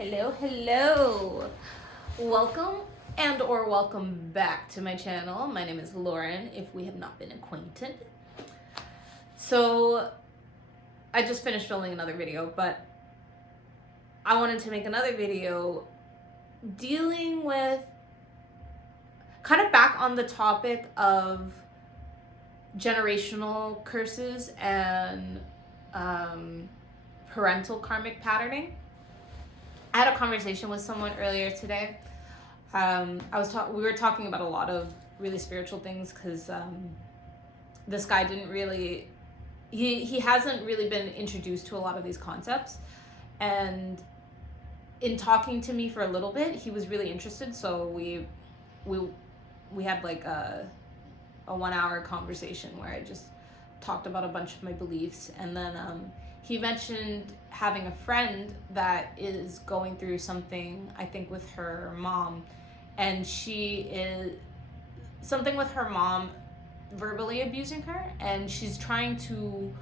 Hello. Welcome back to my channel. My name is Lauren, if we have not been acquainted. So, I just finished filming another video, but I wanted to make another video dealing with kind of back on the topic of generational curses and parental karmic patterning. I had a conversation with someone earlier today. We were talking about a lot of really spiritual things because this guy didn't really, he hasn't really been introduced to a lot of these concepts. And in talking to me for a little bit, he was really interested. So we had like a 1 hour conversation where I just talked about a bunch of my beliefs, and then he mentioned having a friend that is going through something, I think, with her mom, and she is something with her mom verbally abusing her, and she's trying to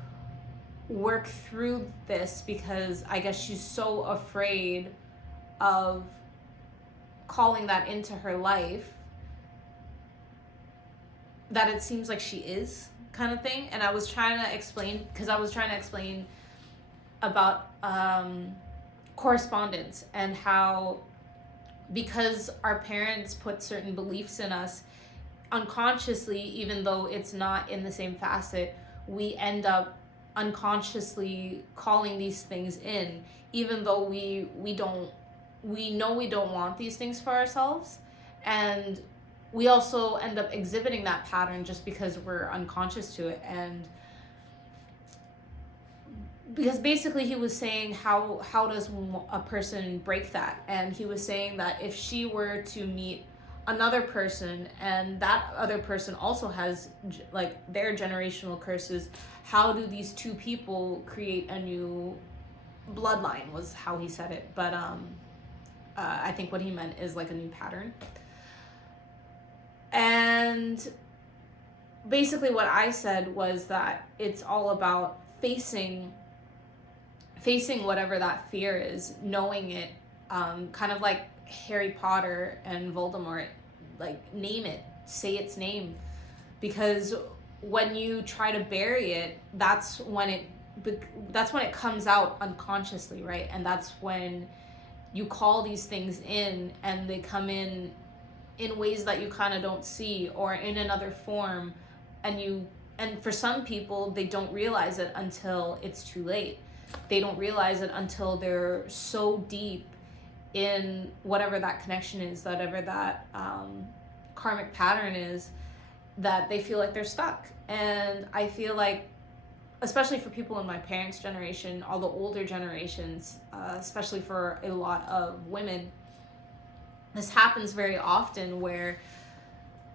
work through this because I guess she's so afraid of calling that into her life that it seems like she is, kind of thing. And I was trying to explain about correspondence and how, because our parents put certain beliefs in us unconsciously, even though it's not in the same facet, we end up unconsciously calling these things in, even though we know we don't want these things for ourselves. And we also end up exhibiting that pattern just because we're unconscious to it. And because basically he was saying how does a person break that, and he was saying that if she were to meet another person and that other person also has like their generational curses, how do these two people create a new bloodline, was how he said it. But I think what he meant is like a new pattern. And basically what I said was that it's all about facing whatever that fear is, knowing it, kind of like Harry Potter and Voldemort, like name it, say its name. Because when you try to bury it, that's when it comes out unconsciously, right? And that's when you call these things in, and they come in ways that you kind of don't see, or in another form, and for some people, they don't realize it until it's too late. They don't realize it until they're so deep in whatever that connection is, whatever that karmic pattern is, that they feel like they're stuck. And I feel like, especially for people in my parents' generation, all the older generations, especially for a lot of women, this happens very often where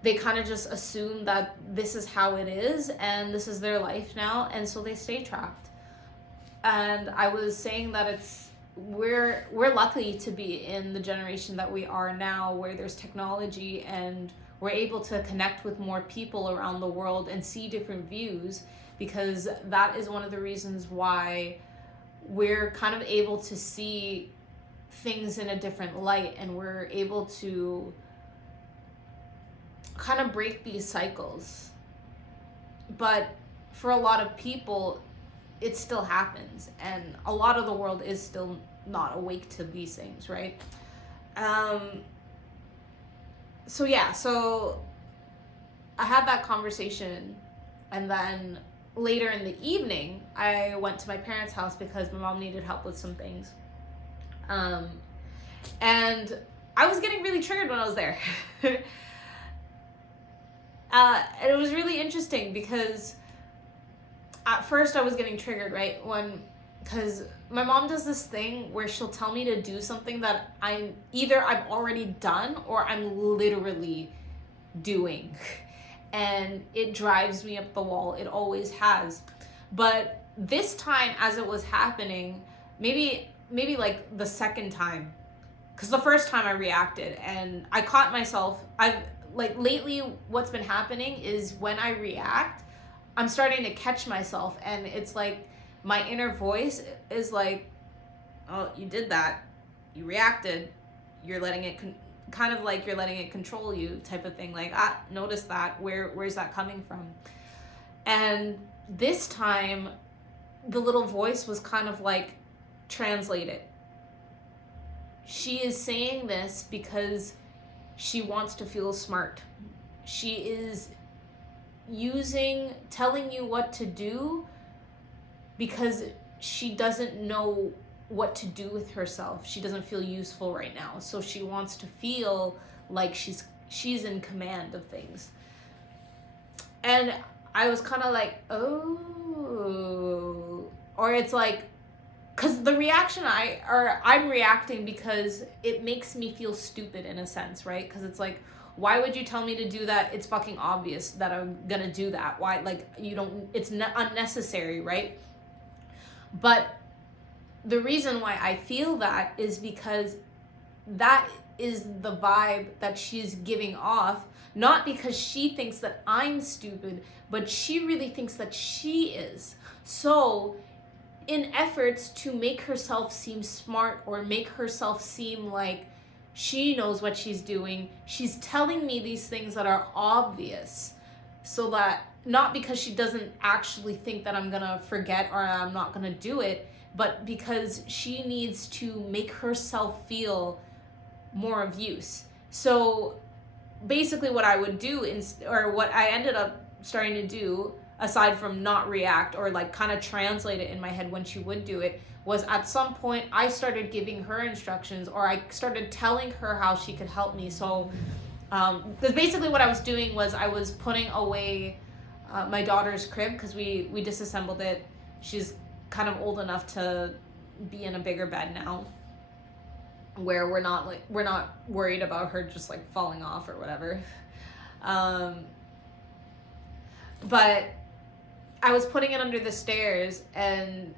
they kind of just assume that this is how it is and this is their life now, and so they stay trapped. And I was saying that we're lucky to be in the generation that we are now, where there's technology and we're able to connect with more people around the world and see different views, because that is one of the reasons why we're kind of able to see things in a different light, and we're able to kind of break these cycles. But for a lot of people, it still happens, and a lot of the world is still not awake to these things, right? So I had that conversation, and then later in the evening, I went to my parents' house because my mom needed help with some things. And I was getting really triggered when I was there. And it was really interesting because at first I was getting triggered, right? Because my mom does this thing where she'll tell me to do something that I've already done or I'm literally doing. And it drives me up the wall. It always has. But this time, as it was happening, maybe like the second time, because the first time I reacted and I caught myself. Lately, what's been happening is when I react, I'm starting to catch myself, and it's like my inner voice is like, oh, you did that. you reacted, you're letting it kind of like you're letting it control you type of thing. Like, notice that, where's that coming from? And this time the little voice was kind of like, translate it. She is saying this because she wants to feel smart. She is telling you what to do because she doesn't know what to do with herself. She doesn't feel useful right now. So she wants to feel like she's in command of things. And I was kind of like, oh. Or it's like, because the reaction I'm reacting because it makes me feel stupid in a sense, right? Because it's like, why would you tell me to do that? It's fucking obvious that I'm gonna do that. Why? Like, it's unnecessary, right? But the reason why I feel that is because that is the vibe that she's giving off, not because she thinks that I'm stupid, but she really thinks that she is. So in efforts to make herself seem smart or make herself seem like she knows what she's doing, she's telling me these things that are obvious, so that not because she doesn't actually think that I'm gonna forget or I'm not gonna do it, but because she needs to make herself feel more of use. So basically what I would do or what I ended up starting to do, aside from not react or like kind of translate it in my head when she would do it, was at some point I started giving her instructions, or I started telling her how she could help me. So because basically what I was doing was I was putting away my daughter's crib, because we disassembled it. She's kind of old enough to be in a bigger bed now, where we're not worried about her just like falling off or whatever. But I was putting it under the stairs, and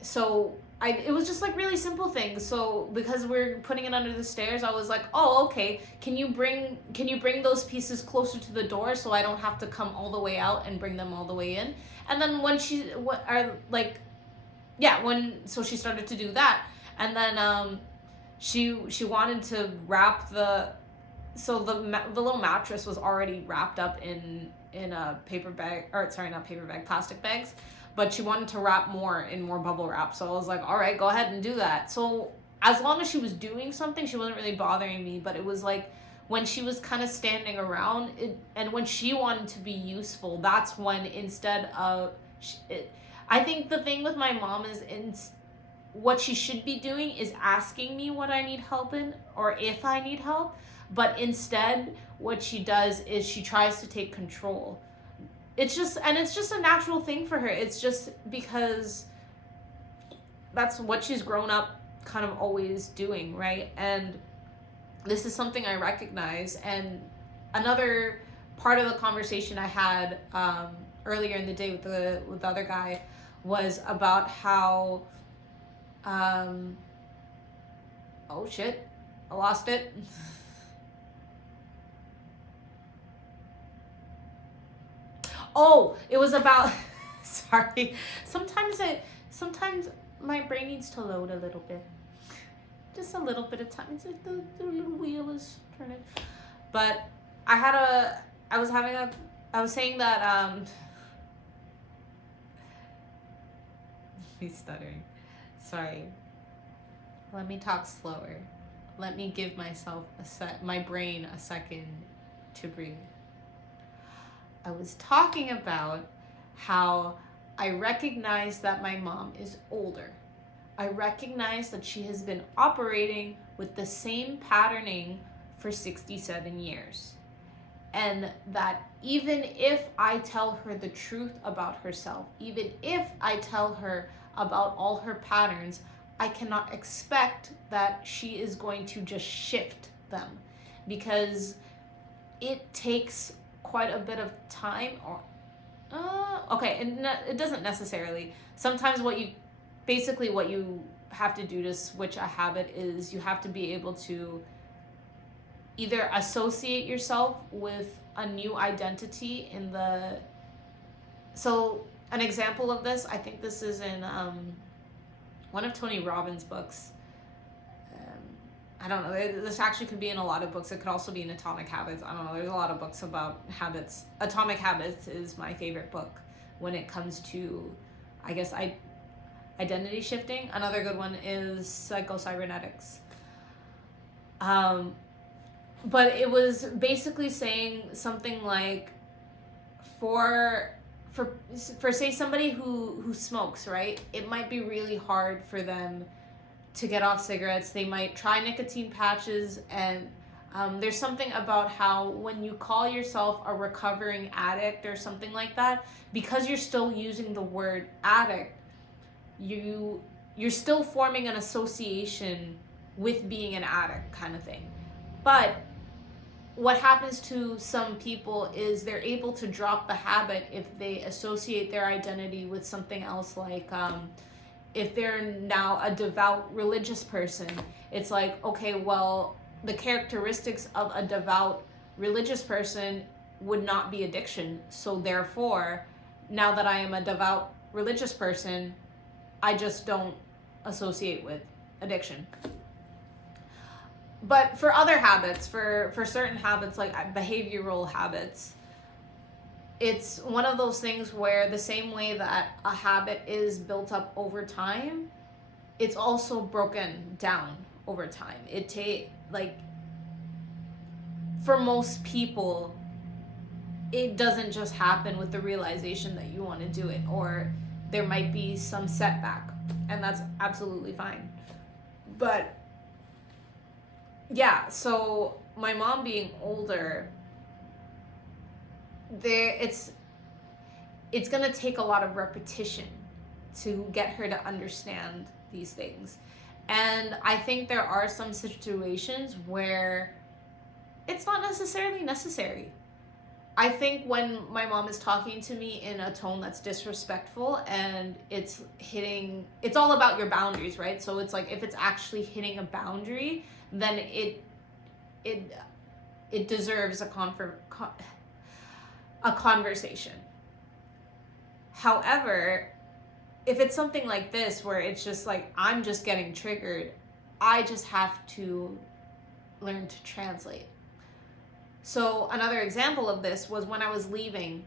so it was just like really simple things. So because we're putting it under the stairs, I was like, oh, okay, can you bring those pieces closer to the door so I don't have to come all the way out and bring them all the way in? And then when she started to do that, and then she wanted to wrap the little mattress was already wrapped up in a paper bag, or sorry, not paper bag, plastic bags, but she wanted to wrap more in more bubble wrap. So I was like, all right, go ahead and do that. So as long as she was doing something, she wasn't really bothering me. But it was like when she was kind of standing around and when she wanted to be useful, that's when instead of I think the thing with my mom is what she should be doing is asking me what I need help in or if I need help. But instead, what she does is she tries to take control. It's just a natural thing for her. It's just because that's what she's grown up kind of always doing, right? And this is something I recognize. And another part of the conversation I had earlier in the day with the other guy was about how, oh shit, I lost it. Oh, it was about, sorry. Sometimes my brain needs to load a little bit. Just a little bit of time. It's like the little wheel is turning. But I was saying that, me stuttering. Sorry. Let me talk slower. Let me give myself my brain a second to breathe. I was talking about how I recognize that my mom is older. I recognize that she has been operating with the same patterning for 67 years. And that even if I tell her the truth about herself, even if I tell her about all her patterns, I cannot expect that she is going to just shift them, because it takes quite a bit of time. Or and it doesn't necessarily. Sometimes what you have to do to switch a habit is you have to be able to either associate yourself with a new identity so an example of this, I think this is in one of Tony Robbins' books. I don't know. This actually could be in a lot of books. It could also be in Atomic Habits. I don't know. There's a lot of books about habits. Atomic Habits is my favorite book when it comes to, I guess, identity shifting. Another good one is Psycho-Cybernetics. But it was basically saying something like, for say somebody who smokes, right? It might be really hard for them to get off cigarettes. They might try nicotine patches, and there's something about how when you call yourself a recovering addict or something like that, because you're still using the word addict, you're still forming an association with being an addict kind of thing. But what happens to some people is they're able to drop the habit if they associate their identity with something else, like if they're now a devout religious person, it's like, okay, well, the characteristics of a devout religious person would not be addiction. So therefore, now that I am a devout religious person, I just don't associate with addiction. But for other habits, for certain habits, like behavioral habits, it's one of those things where the same way that a habit is built up over time, it's also broken down over time. For most people, it doesn't just happen with the realization that you want to do it, or there might be some setback, and that's absolutely fine. But yeah, so my mom being older, it's gonna take a lot of repetition to get her to understand these things. And I think there are some situations where it's not necessarily necessary. I think when my mom is talking to me in a tone that's disrespectful and it's all about your boundaries, right? So it's like, if it's actually hitting a boundary, then it deserves a conversation. However, if it's something like this where it's just like, I'm just getting triggered, I just have to learn to translate. So another example of this was when I was leaving.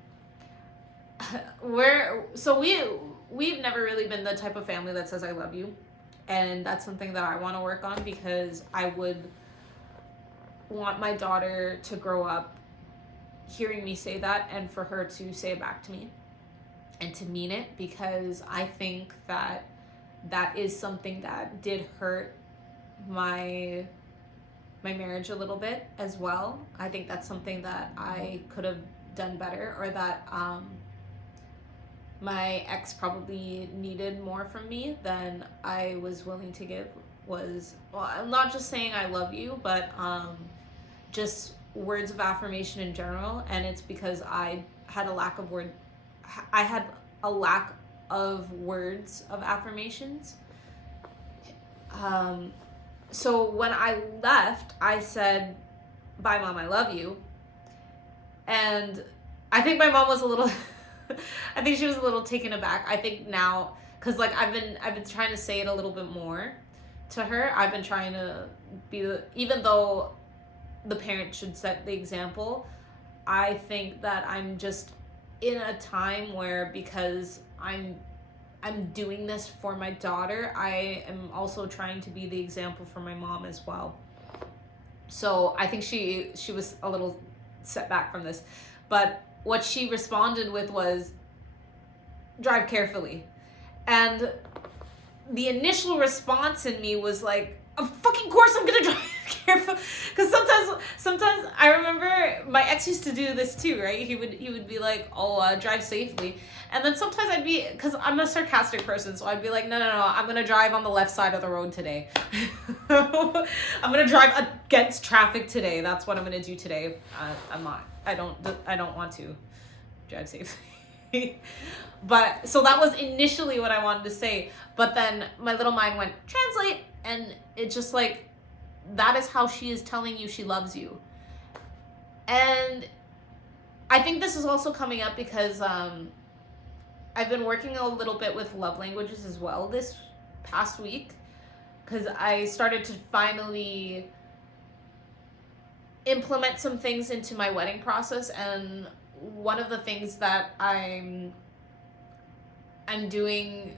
We've never really been the type of family that says I love you. And that's something that I want to work on, because I would want my daughter to grow up hearing me say that, and for her to say it back to me and to mean it, because I think that is something that did hurt my marriage a little bit as well. I think that's something that I could have done better, or that my ex probably needed more from me than I was willing to give. I'm not just saying I love you, but just words of affirmation in general. And it's because I had a lack of words of affirmations. So when I left, I said, "Bye, Mom, I love you." And I think my mom was a little I think she was a little taken aback. I think now, because like I've been trying to say it a little bit more to her. I've been trying to even though the parent should set the example, I think that I'm just in a time where, because I'm doing this for my daughter, I am also trying to be the example for my mom as well. So I think she was a little set back from this. But what she responded with was, "Drive carefully." And the initial response in me was like, of fucking course I'm gonna drive careful. Because sometimes I remember my ex used to do this too, right? He would be like, "Oh, drive safely." And then sometimes I'd be, because I'm a sarcastic person, so I'd be like, no, I'm gonna drive on the left side of the road today. I'm gonna drive against traffic today. That's what I'm gonna do today. I don't want to drive safely. But so that was initially what I wanted to say, but then my little mind went, translate, and it's just like, that is how she is telling you she loves you. And I think this is also coming up because I've been working a little bit with love languages as well this past week, because I started to finally implement some things into my wedding process. And one of the things that I'm doing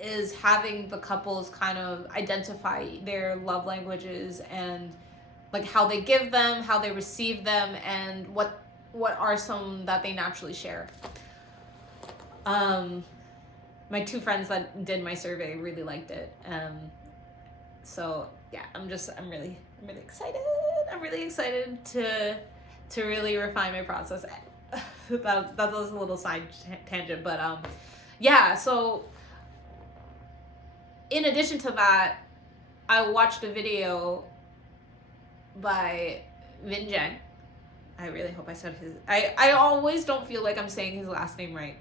is having the couples kind of identify their love languages, and like how they give them, how they receive them, and what are some that they naturally share. My 2 friends that did my survey really liked it. So yeah, I'm really excited. I'm really excited to really refine my process. that was a little side tangent, but yeah, so in addition to that, I watched a video by Vinjang. I really hope I said his... I always don't feel like I'm saying his last name right.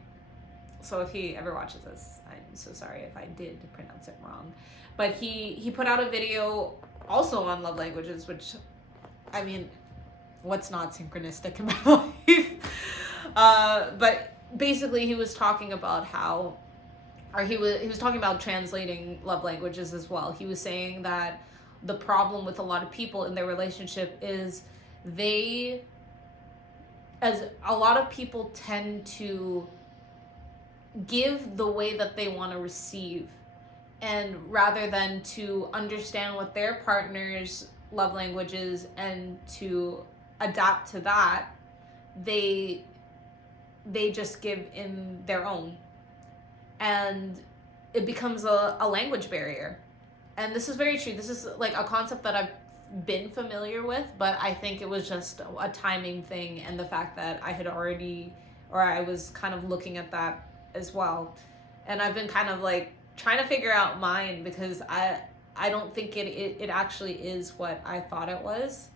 So if he ever watches this, I'm so sorry if I did pronounce it wrong. But he put out a video also on love languages, which, I mean, what's not synchronistic in my life? But basically he was talking about how... Or he was talking about translating love languages as well. He was saying that the problem with a lot of people in their relationship is as a lot of people tend to give the way that they want to receive, and rather than to understand what their partner's love language is and to adapt to that, they just give in their own. And it becomes a language barrier. And this is very true. This is like a concept that I've been familiar with, but I think it was just a timing thing, and the fact that I was kind of looking at that as well. And I've been kind of like trying to figure out mine, because I don't think it actually is what I thought it was.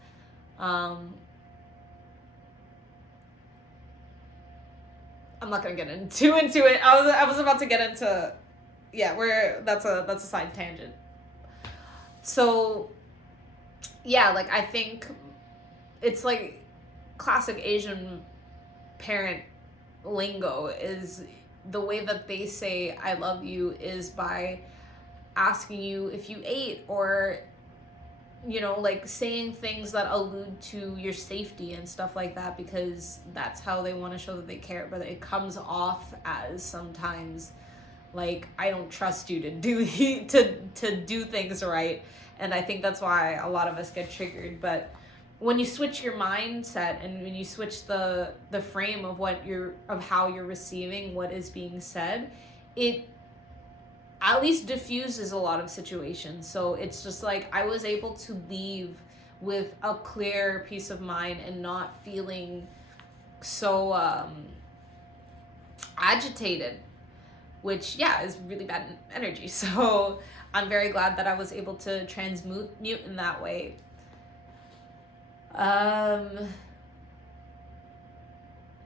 I'm not gonna get into it. I was about to get into, yeah, that's a side tangent. So yeah, like I think it's like classic Asian parent lingo is the way that they say I love you is by asking you if you ate, or like saying things that allude to your safety and stuff like that, because that's how they want to show that they care. But it comes off as sometimes like, I don't trust you to do things right. And I think that's why a lot of us get triggered. But when you switch your mindset, and when you switch the frame of how you're receiving what is being said, it at least diffuses a lot of situations. So it's just like I was able to leave with a clear peace of mind and not feeling so agitated, which is really bad energy. So I'm very glad that I was able to transmute in that way. I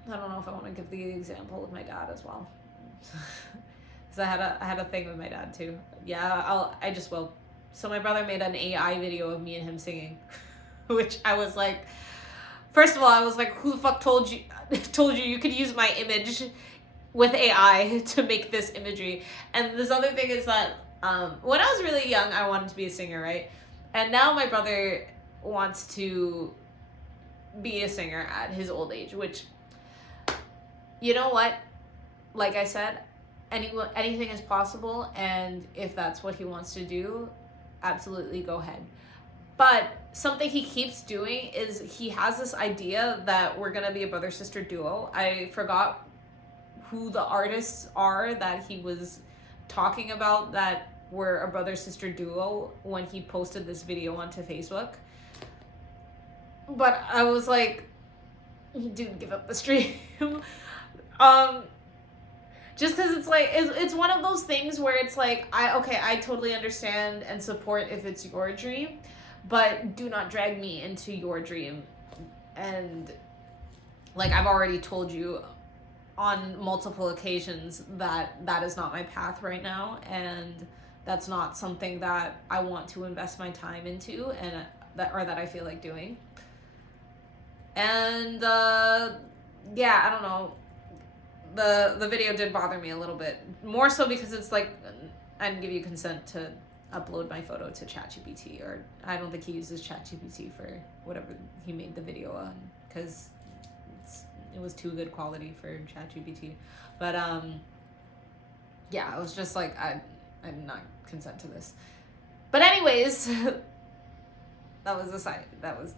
don't know if I want to give the example of my dad as well. Because I had a thing with my dad too. Yeah, I just will. So my brother made an AI video of me and him singing, which I was like, first of all, I was like, who the fuck told you you could use my image with AI to make this imagery? And this other thing is that when I was really young, I wanted to be a singer, right? And now my brother wants to be a singer at his old age, which, you know what? Like I said, anything is possible, and if that's what he wants to do, absolutely go ahead. But something he keeps doing is he has this idea that we're gonna be a brother-sister duo. I forgot who the artists are that he was talking about that were a brother-sister duo when he posted this video onto Facebook. But I was like, dude, give up the stream. Just because it's like, it's one of those things where it's like, I totally understand and support if it's your dream, but do not drag me into your dream. And like I've already told you on multiple occasions that is not my path right now, and that's not something that I want to invest my time into, and that I feel like doing. And I don't know. The video did bother me a little bit, more so because it's like I didn't give you consent to upload my photo to ChatGPT, or I don't think he uses ChatGPT for whatever he made the video on, because it was too good quality for ChatGPT. But yeah, I was just like, I did not consent to this. But anyways, that was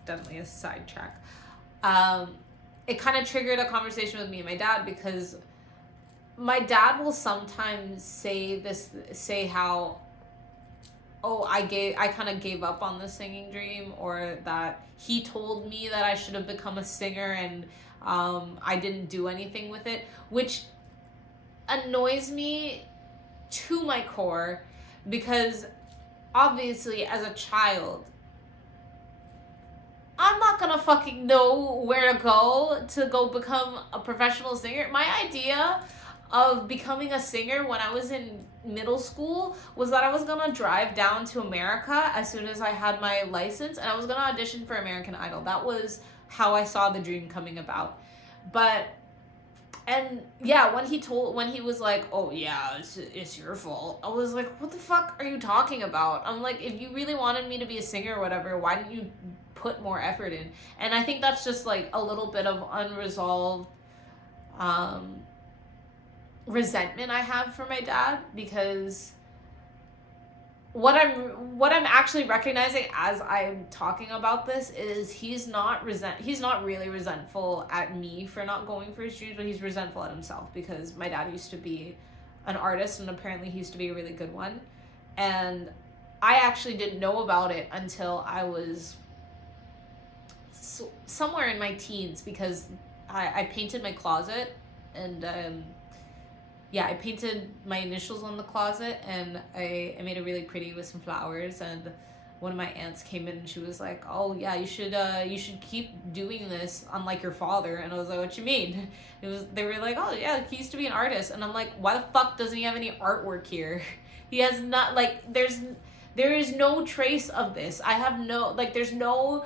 definitely a sidetrack. It kind of triggered a conversation with me and my dad, because my dad will sometimes say how, oh, I kind of gave up on the singing dream, or that he told me that I should have become a singer, and I didn't do anything with it, which annoys me to my core, because obviously as a child, I'm not gonna fucking know where to go become a professional singer. My idea of becoming a singer when I was in middle school was that I was gonna drive down to America as soon as I had my license, and I was gonna audition for American Idol. That was how I saw the dream coming about. But, and yeah, when he was like, oh yeah, it's your fault, I was like, what the fuck are you talking about? I'm like, if you really wanted me to be a singer or whatever, why didn't you put more effort in? And I think that's just like a little bit of unresolved resentment I have for my dad, because what I'm actually recognizing as I'm talking about this is he's not really resentful at me for not going for his dreams, but he's resentful at himself, because my dad used to be an artist, and apparently he used to be a really good one, and I actually didn't know about it until I was somewhere in my teens, because I painted my closet, and I painted my initials on the closet, and I made it really pretty with some flowers, and one of my aunts came in and she was like, oh yeah, you should keep doing this, unlike your father. And I was like, what you mean? They were like, oh yeah, he used to be an artist. And I'm like, why the fuck doesn't he have any artwork here? He has not, like, there is no trace of this. I have no, like, there's no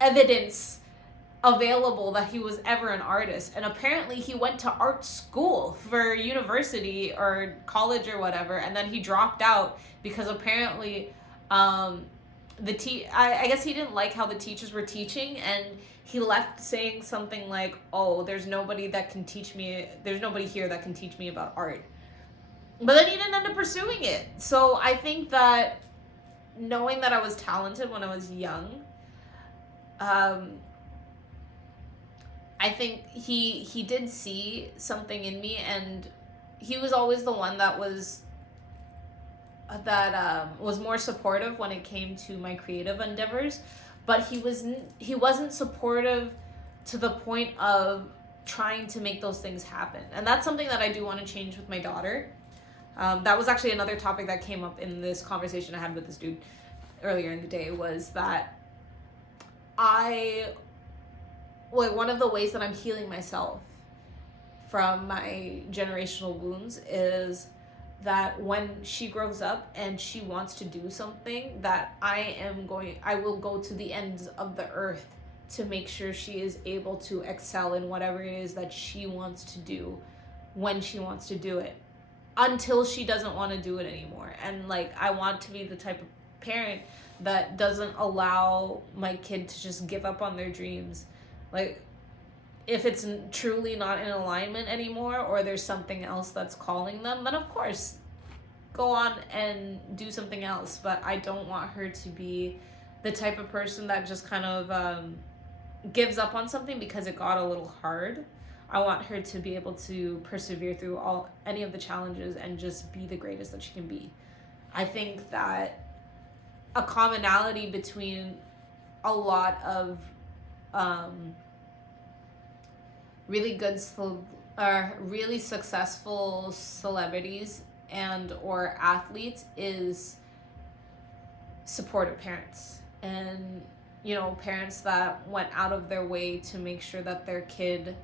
evidence available that he was ever an artist. And apparently he went to art school for university or college or whatever, and then he dropped out because apparently I guess he didn't like how the teachers were teaching, and he left saying something like, oh, there's nobody here that can teach me about art. But then he didn't end up pursuing it. So I think that knowing that I was talented when I was young, I think he did see something in me, and he was always the one that was more supportive when it came to my creative endeavors, but he wasn't supportive to the point of trying to make those things happen. And that's something that I do want to change with my daughter. That was actually another topic that came up in this conversation I had with this dude earlier in the day, was that one of the ways that I'm healing myself from my generational wounds is that when she grows up and she wants to do something, that I will go to the ends of the earth to make sure she is able to excel in whatever it is that she wants to do when she wants to do it, until she doesn't want to do it anymore. And like, I want to be the type of parent that doesn't allow my kid to just give up on their dreams. Like, if it's truly not in alignment anymore, or there's something else that's calling them, then of course, go on and do something else. But I don't want her to be the type of person that just kind of gives up on something because it got a little hard. I want her to be able to persevere through any of the challenges and just be the greatest that she can be. I think that a commonality between a lot of really successful celebrities and or athletes is supportive parents, and parents that went out of their way to make sure that their kid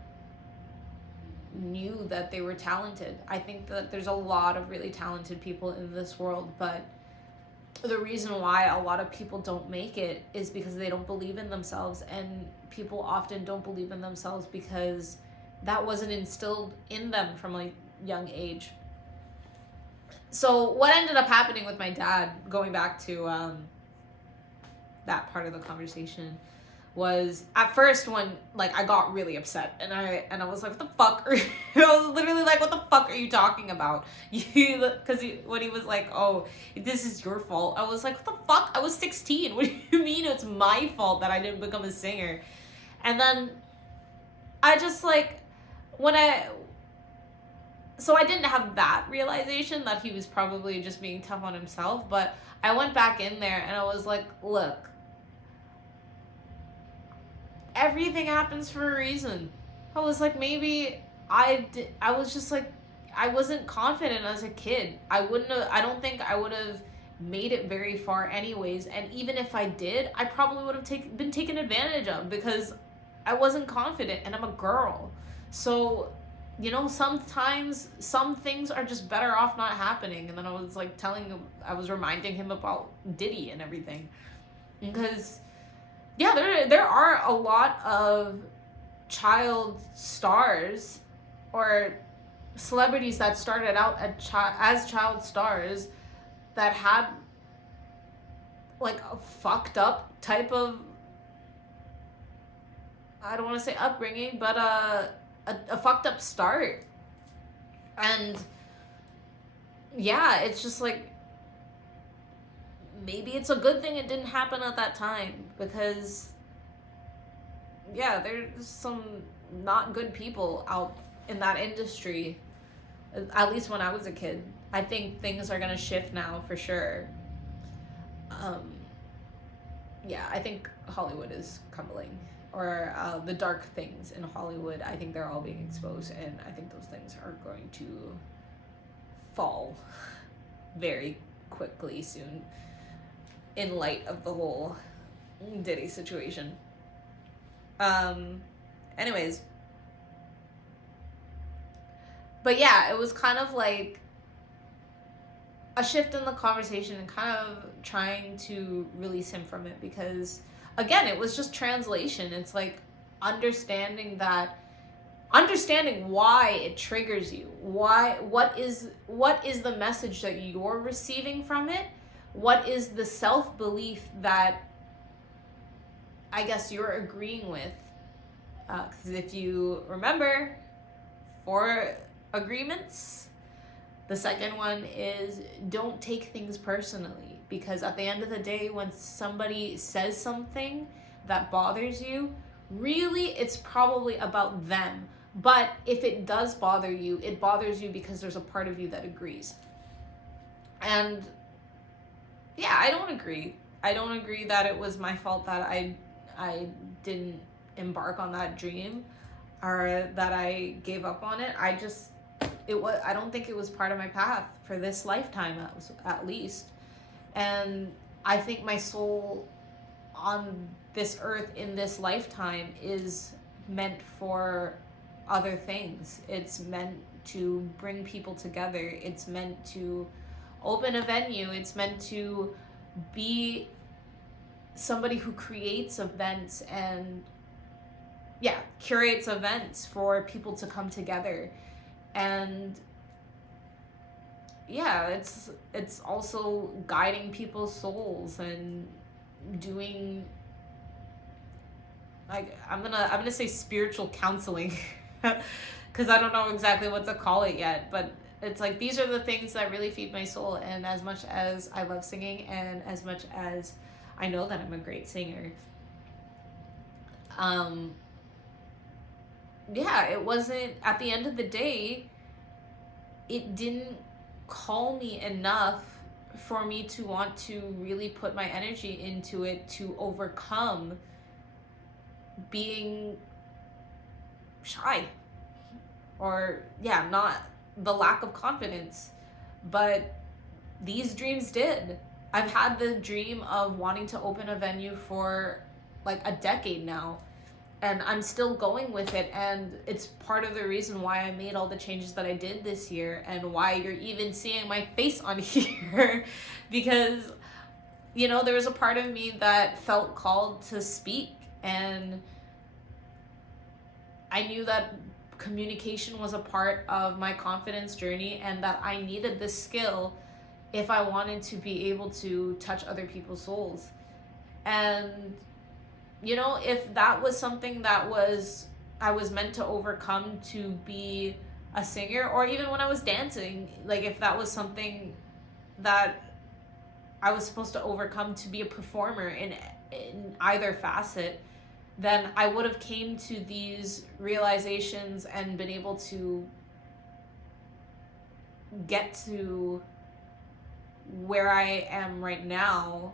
knew that they were talented. I think that there's a lot of really talented people in this world, but the reason why a lot of people don't make it is because they don't believe in themselves, and people often don't believe in themselves because that wasn't instilled in them from a young age. So what ended up happening with my dad, going back to that part of the conversation, was at first when like I got really upset and I was like, what the fuck are you? I was literally like, what the fuck are you talking about? Because when he was like, oh, this is your fault, I was like, what the fuck? I was 16. What do you mean it's my fault that I didn't become a singer? And then I just like when so I didn't have that realization that he was probably just being tough on himself, but I went back in there and I was like, look, everything happens for a reason. I was like, maybe I was just like, I wasn't confident as a kid. I don't think I would have made it very far anyways. And even if I did, I probably would have been taken advantage of because I wasn't confident and I'm a girl. So, sometimes some things are just better off not happening. And then I was like I was reminding him about Diddy and everything. Because yeah, there are a lot of child stars or celebrities that started out as child stars that had like a fucked up type of, I don't want to say upbringing, but a fucked up start. And yeah, it's just like, maybe it's a good thing it didn't happen at that time because yeah, there's some not good people out in that industry, at least when I was a kid. I think things are going to shift now for sure. Yeah, I think Hollywood is crumbling, or the dark things in Hollywood, I think they're all being exposed, and I think those things are going to fall very quickly soon in light of the whole Diddy situation. Anyways, but yeah, it was kind of like a shift in the conversation and kind of trying to release him from it because again, it was just translation. It's like understanding why it triggers you. What is the message that you're receiving from it? What is the self-belief that I guess you're agreeing with? Because if you remember, 4 agreements, the second one is don't take things personally. Because at the end of the day, when somebody says something that bothers you, really it's probably about them. But if it does bother you, it bothers you because there's a part of you that agrees. And yeah, I don't agree. I don't agree that it was my fault that I didn't embark on that dream or that I gave up on it. I don't think it was part of my path for this lifetime at least. And I think my soul on this earth in this lifetime is meant for other things. It's meant to bring people together. It's meant to open a venue. It's meant to be somebody who creates events and curates events for people to come together. And yeah, it's also guiding people's souls and doing, like, I'm gonna say spiritual counseling because I don't know exactly what to call it yet, but it's like these are the things that really feed my soul. And as much as I love singing and as much as I know that I'm a great singer, it wasn't, at the end of the day, it didn't call me enough for me to want to really put my energy into it to overcome being shy or not the lack of confidence. But these dreams did. I've had the dream of wanting to open a venue for like a decade now, and I'm still going with it, and it's part of the reason why I made all the changes that I did this year and why you're even seeing my face on here because there was a part of me that felt called to speak, and I knew that communication was a part of my confidence journey and that I needed this skill if I wanted to be able to touch other people's souls. And, you know, if that was something that I was meant to overcome to be a singer, or even when I was dancing, like if that was something that I was supposed to overcome to be a performer in either facet, then I would have came to these realizations and been able to get to where I am right now,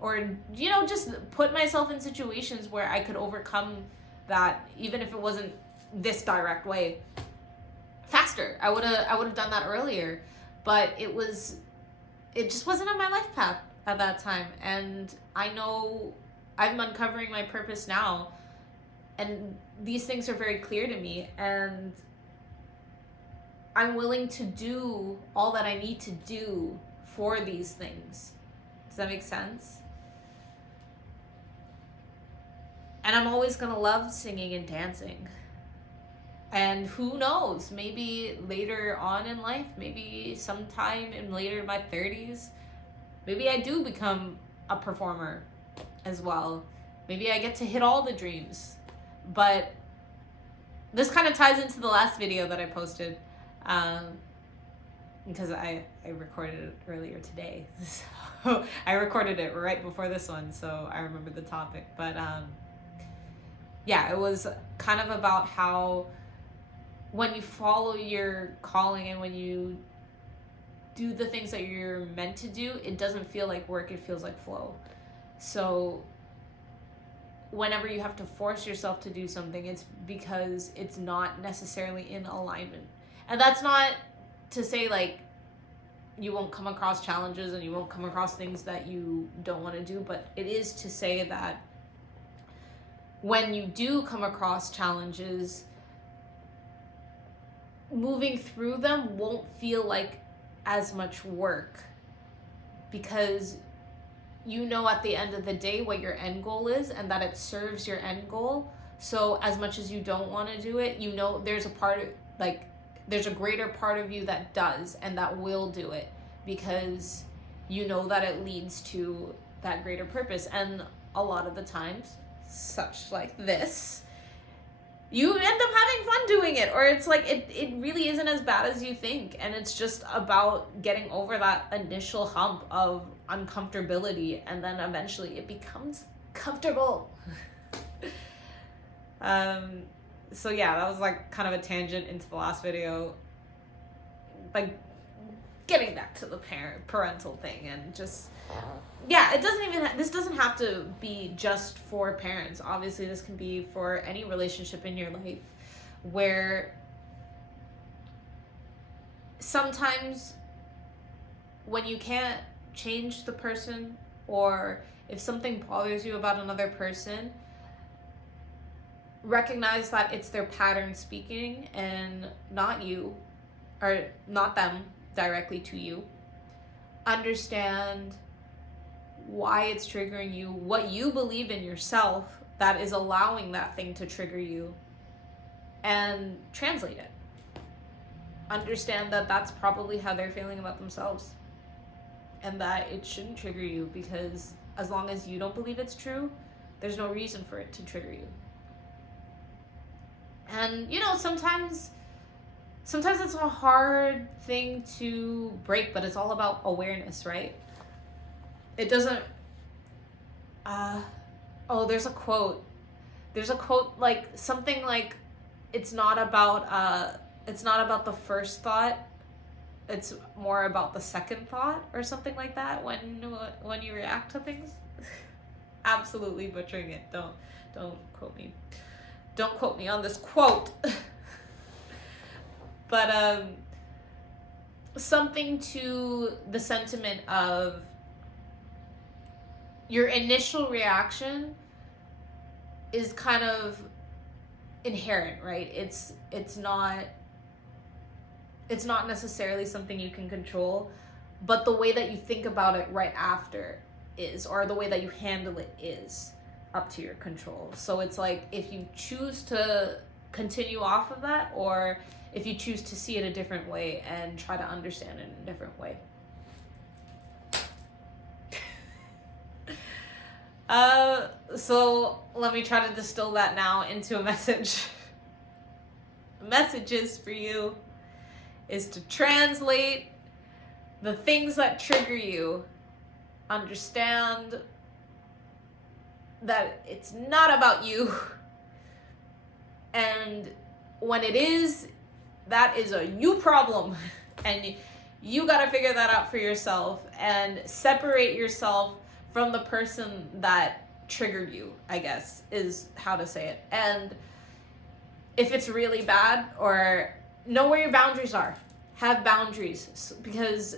or, you know, just put myself in situations where I could overcome that, even if it wasn't this direct way, faster. I would have done that earlier, but it just wasn't on my life path at that time. And I know I'm uncovering my purpose now, and these things are very clear to me, and I'm willing to do all that I need to do for these things. Does that make sense? And I'm always gonna love singing and dancing. And who knows, maybe later on in life, maybe sometime in later my 30s, maybe I do become a performer as well. Maybe I get to hit all the dreams. But this kind of ties into the last video that I posted, because I recorded it earlier today. So I recorded it right before this one, so I remember the topic. But yeah, it was kind of about how when you follow your calling and when you do the things that you're meant to do, it doesn't feel like work, it feels like flow. So whenever you have to force yourself to do something, it's because it's not necessarily in alignment. And that's not to say like you won't come across challenges and you won't come across things that you don't want to do, but it is to say that when you do come across challenges, moving through them won't feel like as much work, because you know at the end of the day what your end goal is and that it serves your end goal. So as much as you don't want to do it, you know there's a greater part of you that does and that will do it, because you know that it leads to that greater purpose. And a lot of the times, such like this, you end up having fun doing it, or it's like it really isn't as bad as you think, and it's just about getting over that initial hump of uncomfortability, and then eventually it becomes comfortable. So yeah, that was like kind of a tangent into the last video, like getting back to the parental thing. And just, yeah, this doesn't have to be just for parents. Obviously this can be for any relationship in your life, where sometimes when you can't change the person, or if something bothers you about another person, recognize that it's their pattern speaking and not you, or not them directly to you. Understand why it's triggering you, what you believe in yourself that is allowing that thing to trigger you, and translate it. Understand that that's probably how they're feeling about themselves, and that it shouldn't trigger you, because as long as you don't believe it's true, there's no reason for it to trigger you. And, you know, sometimes it's a hard thing to break, but it's all about awareness, right? It doesn't, there's a quote like something like, it's not about the first thought, it's more about the second thought, or something like that, when you react to things. Absolutely butchering it. Don't quote me on this quote. But something to the sentiment of your initial reaction is kind of inherent, right? It's not necessarily something you can control, but the way that you think about it right after is, or the way that you handle it is up to your control. So it's like, if you choose to continue off of that, or if you choose to see it a different way and try to understand it in a different way. So let me try to distill that now into a message. The messages for you is to translate the things that trigger you. Understand that it's not about you. And when it is, that is a you problem. And you got to figure that out for yourself and separate yourself from the person that triggered you, I guess, is how to say it. And if it's really bad, or know where your boundaries are. Have boundaries, because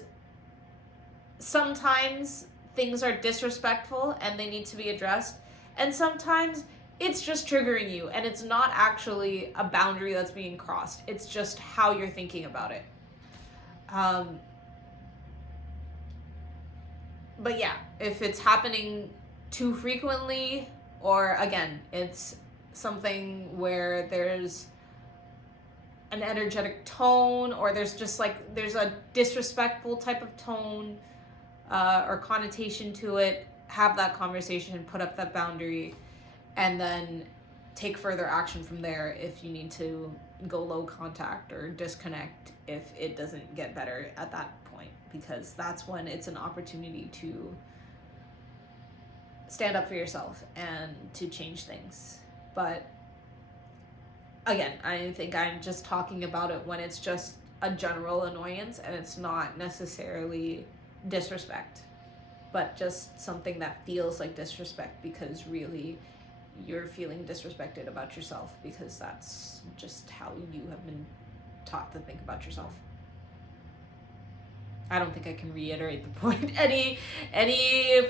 sometimes things are disrespectful and they need to be addressed. And sometimes it's just triggering you and it's not actually a boundary that's being crossed. It's just how you're thinking about it. But yeah, if it's happening too frequently, or again, it's something where there's an energetic tone, or there's just like, there's a disrespectful type of tone or connotation to it, have that conversation, put up that boundary, and then take further action from there if you need to go low contact or disconnect if it doesn't get better at that point, because that's when it's an opportunity to stand up for yourself and to change things. But again, I think I'm just talking about it when it's just a general annoyance and it's not necessarily disrespect, but just something that feels like disrespect because really you're feeling disrespected about yourself, because that's just how you have been taught to think about yourself. I don't think I can reiterate the point any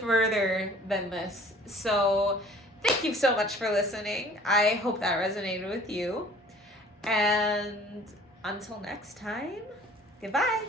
further than this. So thank you so much for listening. I hope that resonated with you. And until next time, goodbye.